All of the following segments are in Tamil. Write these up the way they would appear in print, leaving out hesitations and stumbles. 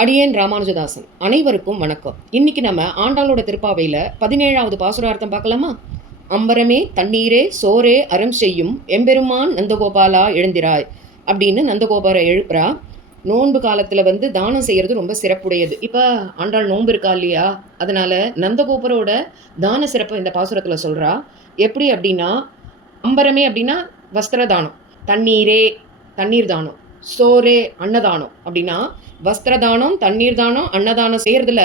அடியேன் ராமானுஜதாசன். அனைவருக்கும் வணக்கம். இன்னைக்கு நம்ம ஆண்டாளோட திருப்பாவையில 17வது பாசுரார்த்தம் பார்க்கலாமா? அம்பரமே தண்ணீரே சோரே அறம் செய்யும் எம்பெருமான் நந்தகோபாலா எழுந்திராய் அப்படின்னு நந்தகோபாரை எழுப்புறா. நோன்பு காலத்துல தானம் செய்யறது ரொம்ப சிறப்புடையது. இப்ப ஆண்டாள் நோன்பு இருக்கா இல்லையா, அதனால நந்தகோபரோட தான சிறப்பை இந்த பாசுரத்துல சொல்றா. எப்படி அப்படின்னா, அம்பரமே அப்படின்னா வஸ்திர தானம், தண்ணீரே தண்ணீர் தானம், சோரே அன்னதானம் அப்படின்னா வஸ்திரதானம், தண்ணீர் தானம், அன்னதானம் செய்யறதுல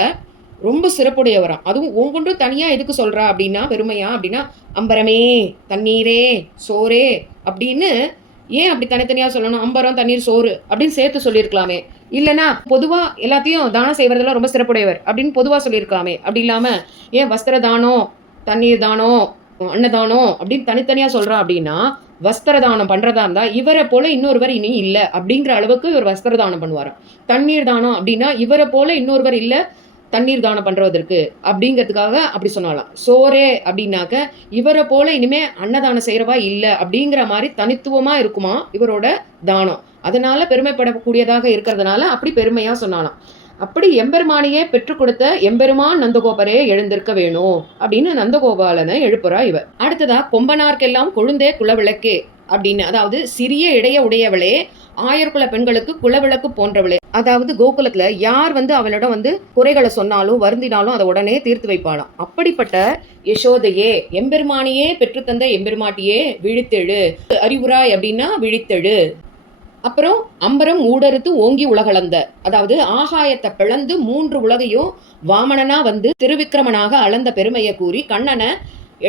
ரொம்ப சிறப்புடையவராம். அதுவும் ஒவ்வொன்று தனியா எதுக்கு சொல்றா அப்படின்னா, பெருமையா அப்படின்னா, அம்பரமே தண்ணீரே சோரே அப்படின்னு ஏன் அப்படி தனித்தனியா சொல்லணும்? அம்பரம் தண்ணீர் சோறு அப்படின்னு சேர்த்து சொல்லியிருக்கலாமே. இல்லைன்னா பொதுவா எல்லாத்தையும் தானம் செய்வதில் ரொம்ப சிறப்புடையவர் அப்படின்னு பொதுவா சொல்லியிருக்கலாமே. அப்படி இல்லாம ஏன் வஸ்திர தானம், தண்ணீர் தானம், அன்னதானம் அப்படின்னு தனித்தனியா சொல்றா அப்படின்னா, வஸ்திரதானம் பண்றதா இருந்தா இவரை போல இன்னொருவர் இனி இல்லை அப்படிங்கிற அளவுக்கு இவர் வஸ்திரதானம் பண்ணுவாராம். தண்ணீர் தானம் அப்படின்னா இவரை போல இன்னொருவர் இல்லை தண்ணீர் தானம் பண்றதற்கு அப்படிங்கிறதுக்காக அப்படி சொன்னாலாம். சோரே அப்படின்னாக்க இவரை போல இனிமே அன்னதானம் செய்யறவா இல்லை அப்படிங்கிற மாதிரி தனித்துவமா இருக்குமா இவரோட தானம். அதனால பெருமைப்படக்கூடியதாக இருக்கிறதுனால அப்படி பெருமையா சொன்னாலாம். அப்படி எம்பெருமானியே பெற்றுக் கொடுத்த எம்பெருமான் நந்தகோபரே எழுந்திருக்க வேணும் அப்படின்னு நந்தகோபாலனை எழுப்புறா இவ. அடுத்ததா கொம்பனார்க்கெல்லாம் கொழுந்தே குலவிளக்கே அப்படின்னு, அதாவது சிறிய இடைய உடையவளே, ஆயர்குல பெண்களுக்கு குலவிளக்கு போன்றவளே. அதாவது கோகுலத்துல யார் அவளிடம் குறைகளை சொன்னாலும் வருந்தினாலும் அதை உடனே தீர்த்து வைப்பாளாம். அப்படிப்பட்ட யசோதையே, எம்பெருமானியே பெற்றுத்தந்த எம்பெருமாட்டியே விழித்தெழு, அறிவுராய் அப்படின்னா விழித்தெழு. அப்புறம் அம்பரம் ஊடறுத்து ஓங்கி உலகளந்த, அதாவது ஆகாயத்தை பிளந்து 3 உலகையும் வாமனனா திருவிக்கிரமனாக அளந்த பெருமையை கூறி கண்ணனை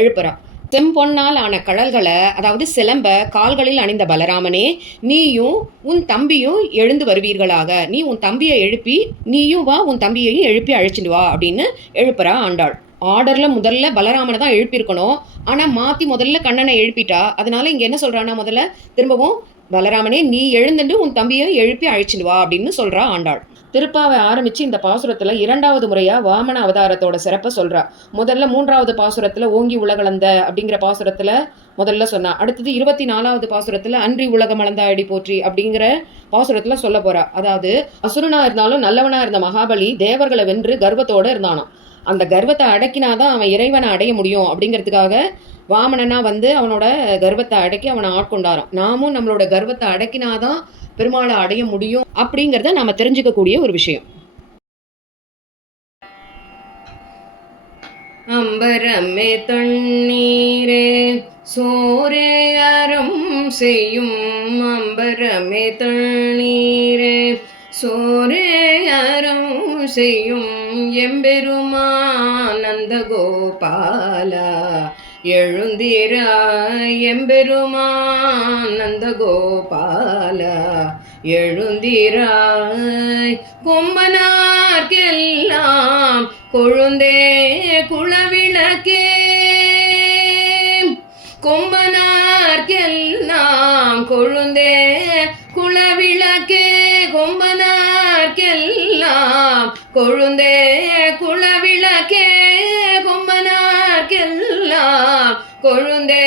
எழுப்புறா. செம்பொன்னால் ஆன கடல்களை, அதாவது சிலம்ப கால்களில் அணிந்த பலராமனே, நீயும் உன் தம்பியும் எழுந்து வருவீர்களாக. நீ உன் தம்பியை எழுப்பி, நீயும் வா உன் தம்பியையும் எழுப்பி அழைச்சிட்டு வா அப்படின்னு எழுப்புறா ஆண்டாள். ஆர்டர்ல முதல்ல பலராமனை தான் எழுப்பியிருக்கணும், ஆனா மாத்தி முதல்ல கண்ணனை எழுப்பிட்டா. அதனால இங்க என்ன சொல்றான்னா, முதல்ல திரும்பவும் பலராமனே நீ எழுந்துட்டு உன் தம்பியை எழுப்பி அழைச்சிட்டு வா அப்படின்னு சொல்றா ஆண்டாள். திருப்பாவை ஆரம்பிச்சு இந்த பாசுரத்துல 2வது முறையா வாமன அவதாரத்தோட சிறப்பை சொல்றா. முதல்ல 3வது பாசுரத்துல ஓங்கி உலகளந்த அப்படிங்கிற பாசுரத்துல முதல்ல சொன்னா. அடுத்தது 24வது பாசுரத்துல அன்றி உலகம் அளந்தாடி போற்றி அப்படிங்கிற பாசுரத்துல சொல்ல போறா. அதாவது அசுரனா இருந்தாலும் நல்லவனா இருந்த மகாபலி தேவர்களை வென்று கர்வத்தோட இருந்தானாம். அந்த கர்வத்தை அடக்கினாதான் அவன் இறைவனை அடைய முடியும் அப்படிங்கிறதுக்காக வாமனனா அவனோட கர்வத்தை அடக்கி அவனை ஆட்கொண்டாராம். நாமும் நம்மளோட கர்வத்தை அடக்கினாதான் பெருமாளை அடைய முடியும் அப்படிங்கிறத நாம தெரிஞ்சுக்கக்கூடிய ஒரு விஷயம். அம்பரமே தண்ணீரே சோரே அறம் செய்யும், அம்பரமே தண்ணீரே சோரே அறம் செய்யும் எம்பெருமான் நந்தகோபாலா எழுந்திராய், எம்பெருமான் நந்தகோபாலா எழுந்திராய். கொம்பனார்க்கெல்லாம் கொழுந்தே குலவிளக்கே, கொம்பனார்க்கெல்லாம் கொழுந்தே குலவிளக்கே, கொம்பனார்க்கெல்லாம் கொழுந்தே குலவிளக்கே, கொம்பனார்க்கெல்லாம் கொழுந்தே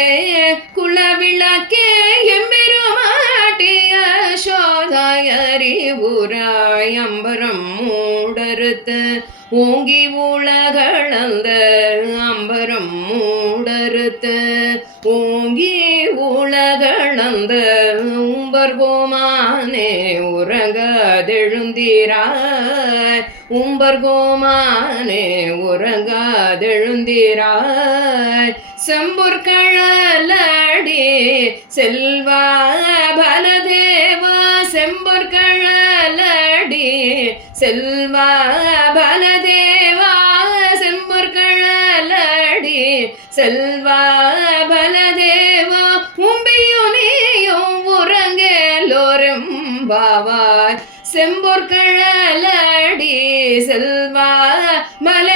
குலவிளக்கே, எம்பெருமாட்டிய யசோதாய் அறிவுராய். அம்பரம் மூடறுத்து ஓங்கி உலகளந்த, அம்பரம் மூடறுத்து ஓங்கி உலகளந்த உம்பர்கோமானே உறங்காதெழுந்திராய், உம்பர்கோமானே உறங்காதெழுந்திராய். செம்பொற்கழலடி செல்வா பலதேவா, செம்பொற்கழலடி செல்வா பலதேவா, செம்பொற்கழலடி செல்வா பலதேவா. உம்பியுனியும் உறங்கேலோரெம்பாவாய், செம்பொற்கழலடி செல்வா மல